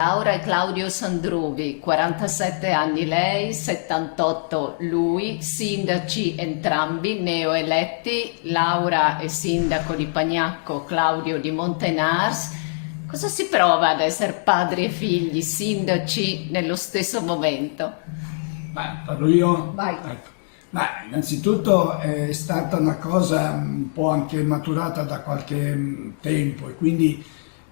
Laura e Claudio Sandrovi, 47 anni lei, 78 lui, sindaci entrambi, neoeletti. Laura è sindaco di Pagnacco, Claudio di Montenars. Cosa si prova ad essere padri e figli, sindaci nello stesso momento? Beh, parlo io? Vai. Ecco. Ma innanzitutto è stata una cosa un po' anche maturata da qualche tempo e quindi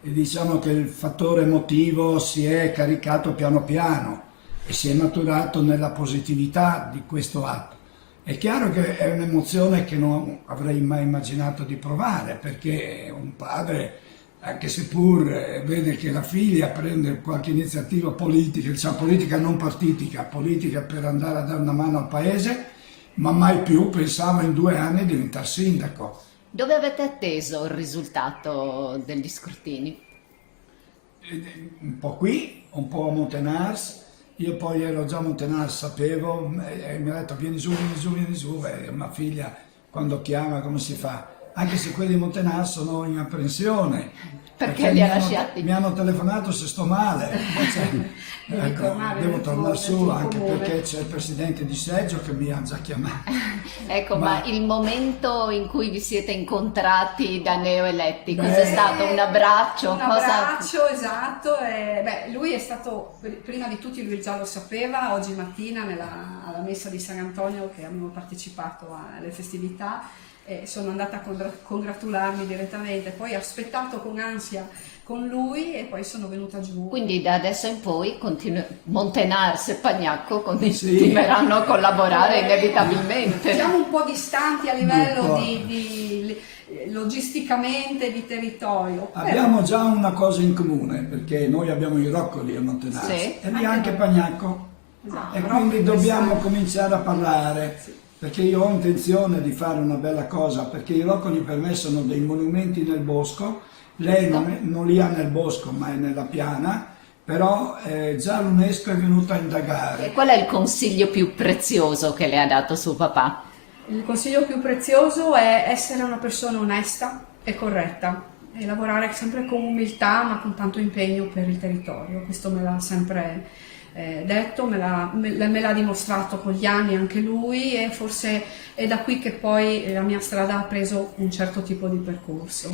diciamo che il fattore emotivo si è caricato piano piano e si è maturato nella positività di questo atto. È chiaro che è un'emozione che non avrei mai immaginato di provare, perché un padre, anche seppur vede che la figlia prende qualche iniziativa politica, diciamo politica non partitica, politica per andare a dare una mano al paese, ma mai più pensava in 2 anni di diventare sindaco. Dove avete atteso il risultato degli scrutini? Un po' qui, un po' a Montenars. Io poi ero già a Montenars, sapevo, e mi ha detto vieni giù, vieni giù, vieni giù, e una figlia quando chiama come si fa? Anche se quelli di Montenars sono in apprensione. Perché li ha lasciati? Mi hanno telefonato se sto male, ecco, devo tornare su anche perché c'è il presidente di seggio che mi ha già chiamato. Ecco, ma il momento in cui vi siete incontrati da neoeletti, cos'è stato? Un abbraccio? Un abbraccio, esatto. Lui è stato, prima di tutti lui già lo sapeva, oggi mattina alla messa di San Antonio che abbiamo partecipato alle festività, sono andata a congratularmi direttamente, poi ho aspettato con ansia con lui e poi sono venuta giù. Quindi da adesso in poi Montenars e Pagnacco continueranno a collaborare inevitabilmente. Siamo un po' distanti a livello logisticamente di territorio. Abbiamo già una cosa in comune, perché noi abbiamo i roccoli a Montenars e lì anche Pagnacco, Esatto, e quindi dobbiamo cominciare a parlare. Sì. Perché io ho intenzione di fare una bella cosa, perché i roccoli per me sono dei monumenti nel bosco, lei non li ha nel bosco ma è nella piana, però già l'UNESCO è venuta a indagare. E qual è il consiglio più prezioso che le ha dato suo papà? Il consiglio più prezioso è essere una persona onesta e corretta e lavorare sempre con umiltà ma con tanto impegno per il territorio. Questo me l'ha sempre detto, me l'ha dimostrato con gli anni anche lui e forse è da qui che poi la mia strada ha preso un certo tipo di percorso.